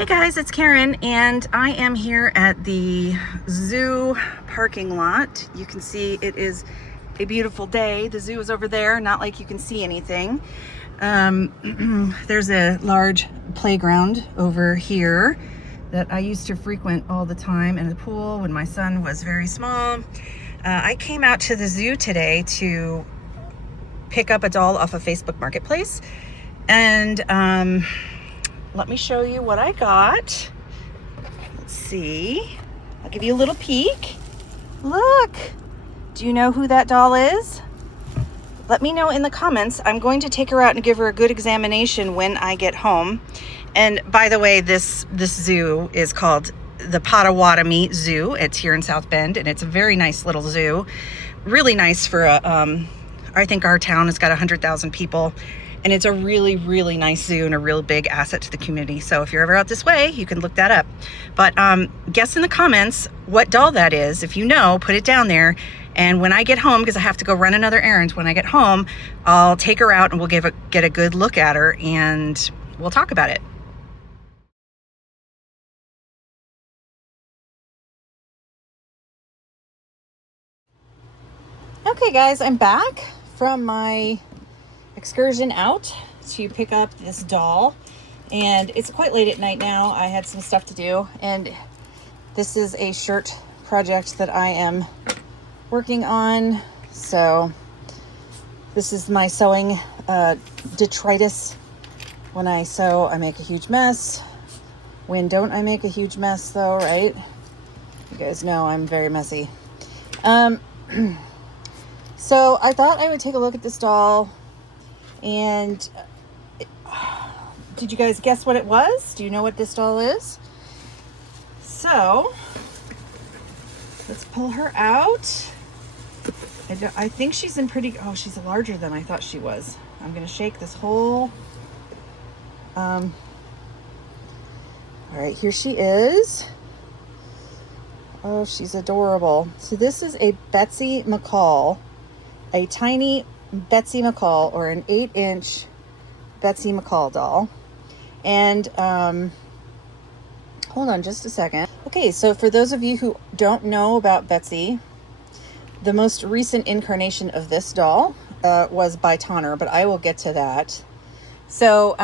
Hey guys, it's Karen, and I am here at the zoo parking lot. You can see it is a beautiful day. The zoo is over there, not like you can see anything. There's a large playground over here that I used to frequent all the time, and the pool when my son was very small. I came out to the zoo today to pick up a doll off of Facebook Marketplace, and let me show you what I got. Let's see. I'll give you a little peek. Look. Do you know who that doll is? Let me know in the comments. I'm going to take her out and give her a good examination when I get home. And by the way, this zoo is called the Potawatomi Zoo. It's here in South Bend, and it's a very nice little zoo. Really nice for a, I think our town has got 100,000 people. And it's a really, really nice zoo and a real big asset to the community. So if you're ever out this way, you can look that up. But guess in the comments what doll that is. If you know, put it down there. And when I get home, because I have to go run another errand, when I get home, I'll take her out and we'll get a good look at her and we'll talk about it. Okay guys, I'm back from my excursion out to pick up this doll, and it's quite late at night now. I had some stuff to do, and this is a shirt project that I am working on. So this is my sewing detritus. When I sew, I make a huge mess. When don't I make a huge mess though, right? You guys know I'm very messy. So I thought I would take a look at this doll. And did you guys guess what it was? Do you know what this doll is? So let's pull her out. I think she's in pretty, oh, she's larger than I thought she was. I'm going to shake this whole, all right, here she is. Oh, she's adorable. So this is a Betsy McCall, a tiny Betsy McCall, or an 8-inch Betsy McCall doll. And hold on just a second. Okay, so for those of you who don't know about Betsy, the most recent incarnation of this doll was by Tonner, but I will get to that. So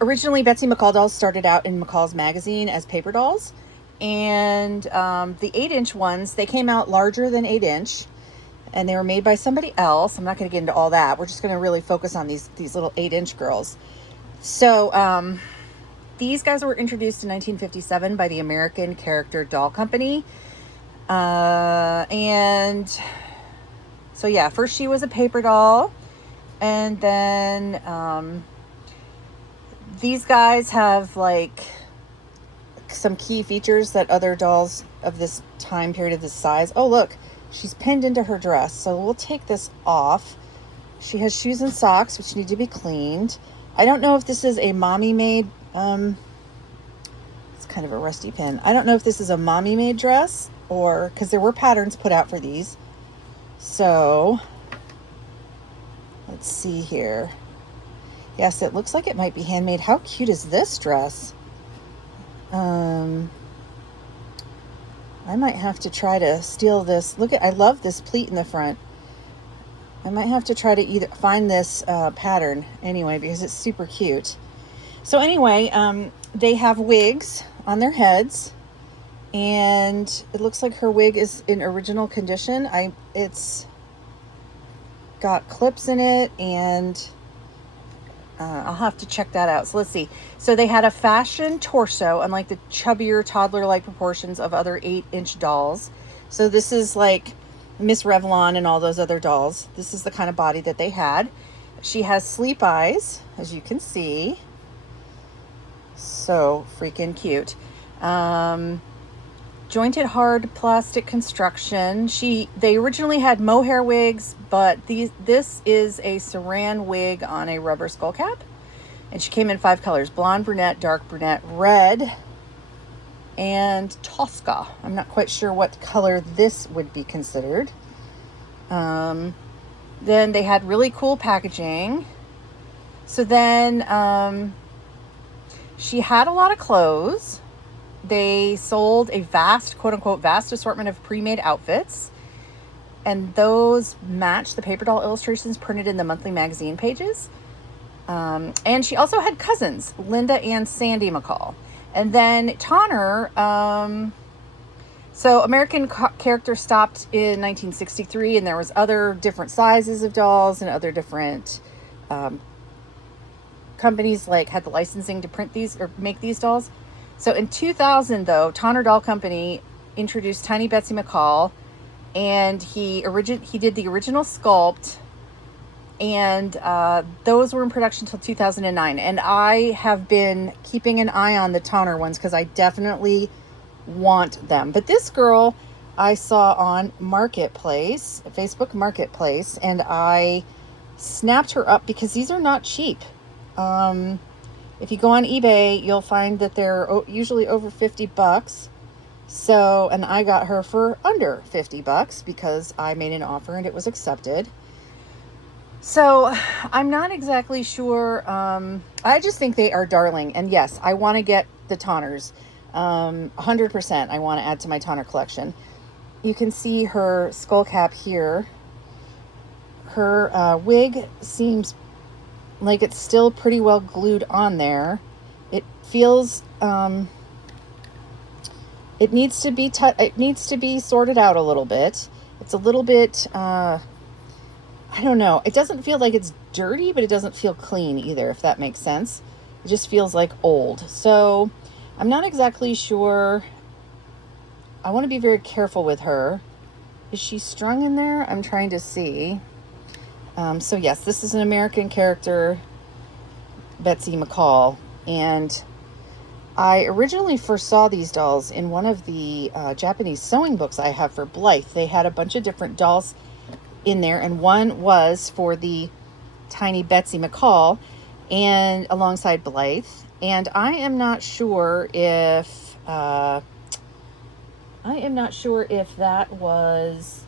originally Betsy McCall dolls started out in McCall's magazine as paper dolls, and the 8-inch ones, they came out larger than 8-inch. And they were made by somebody else. I'm not going to get into all that. We're just going to really focus on these little 8-inch girls. So these guys were introduced in 1957 by the American Character Doll Company. And so yeah, first she was a paper doll. And then these guys have like some key features that other dolls of this time period of this size. Oh, look. She's pinned into her dress, so we'll take this off. She has shoes and socks, which need to be cleaned. I don't know if this is a mommy-made, it's kind of a rusty pin. I don't know if this is a mommy-made dress, or, because there were patterns put out for these. So, let's see here. Yes, it looks like it might be handmade. How cute is this dress? I might have to try to steal this. Look at, I love this pleat in the front. I might have to try to either find this pattern anyway, because it's super cute. So anyway, they have wigs on their heads, and it looks like her wig is in original condition. It's got clips in it, and I'll have to check that out. So let's see. So they had a fashion torso, unlike the chubbier toddler-like proportions of other 8-inch dolls. So this is like Miss Revlon and all those other dolls. This is the kind of body that they had. She has sleep eyes, as you can see. So freaking cute. Jointed hard plastic construction. They originally had mohair wigs, but this is a saran wig on a rubber skull cap. And she came in 5 colors: blonde, brunette, dark brunette, red, and Tosca. I'm not quite sure what color this would be considered. Then they had really cool packaging. So then She had a lot of clothes. They sold a vast, quote unquote, vast assortment of pre-made outfits. And those match the paper doll illustrations printed in the monthly magazine pages. And she also had cousins, Linda and Sandy McCall. And then Tonner, so American Character stopped in 1963, and there was other different sizes of dolls and other different companies like had the licensing to print these or make these dolls. So in 2000, though, Tonner Doll Company introduced Tiny Betsy McCall, and he did the original sculpt, and those were in production until 2009. And I have been keeping an eye on the Tonner ones because I definitely want them. But this girl I saw on Marketplace, Facebook Marketplace, and I snapped her up because these are not cheap. If you go on eBay, you'll find that they're usually over $50. So, and I got her for under $50 because I made an offer and it was accepted. So I'm not exactly sure. I just think they are darling. And yes, I want to get the Tonners. 100% I want to add to my Tonner collection. You can see her skull cap here. Her wig seems like it's still pretty well glued on there. It feels it needs to be sorted out a little bit. It's a little bit I don't know. It doesn't feel like it's dirty, but it doesn't feel clean either, if that makes sense. It just feels like old. So I'm not exactly sure. I want to be very careful with her. Is she strung in there? I'm trying to see. So yes, this is an American Character, Betsy McCall. And I originally first saw these dolls in one of the Japanese sewing books I have for Blythe. They had a bunch of different dolls in there, and one was for the Tiny Betsy McCall and alongside Blythe. And I am not sure if that was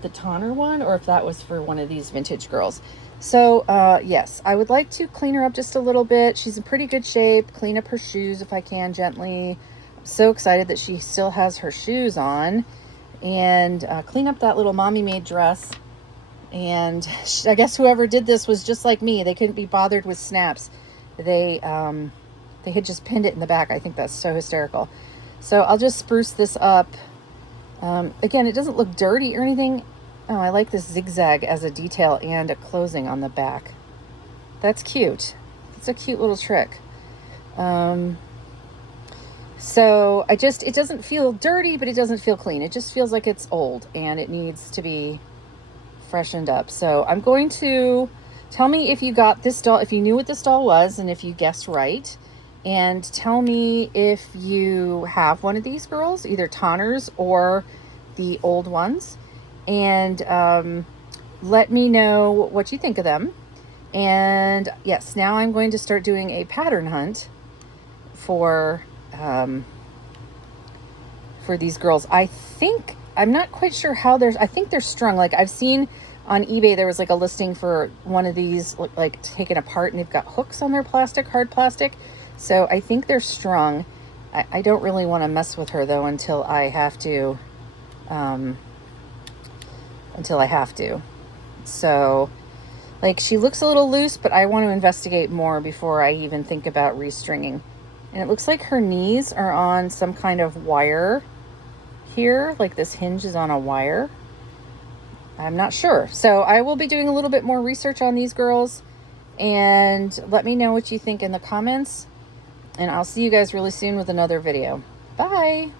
the Tonner one or if that was for one of these vintage girls. So yes, I would like to clean her up just a little bit. She's in pretty good shape. Clean up her shoes if I can gently. I'm so excited that she still has her shoes on. And clean up that little mommy made dress. And I guess whoever did this was just like me. They couldn't be bothered with snaps. They had just pinned it in the back. I think that's so hysterical. So I'll just spruce this up. Again, it doesn't look dirty or anything. Oh, I like this zigzag as a detail and a closing on the back. That's cute. It's a cute little trick. So it doesn't feel dirty, but it doesn't feel clean. It just feels like it's old and it needs to be freshened up. So I'm going to tell me if you got this doll, if you knew what this doll was, and if you guessed right. And tell me if you have one of these girls, either Tonners or the old ones. And let me know what you think of them. And yes, now I'm going to start doing a pattern hunt for these girls. I'm not quite sure how I think they're strung. Like I've seen on eBay, there was like a listing for one of these, like taken apart, and they've got hooks on their plastic, hard plastic. So I think they're strung. I don't really want to mess with her though until I have to. So like she looks a little loose, but I want to investigate more before I even think about restringing. And it looks like her knees are on some kind of wire here, like this hinge is on a wire. I'm not sure. So I will be doing a little bit more research on these girls, and let me know what you think in the comments. And I'll see you guys really soon with another video. Bye.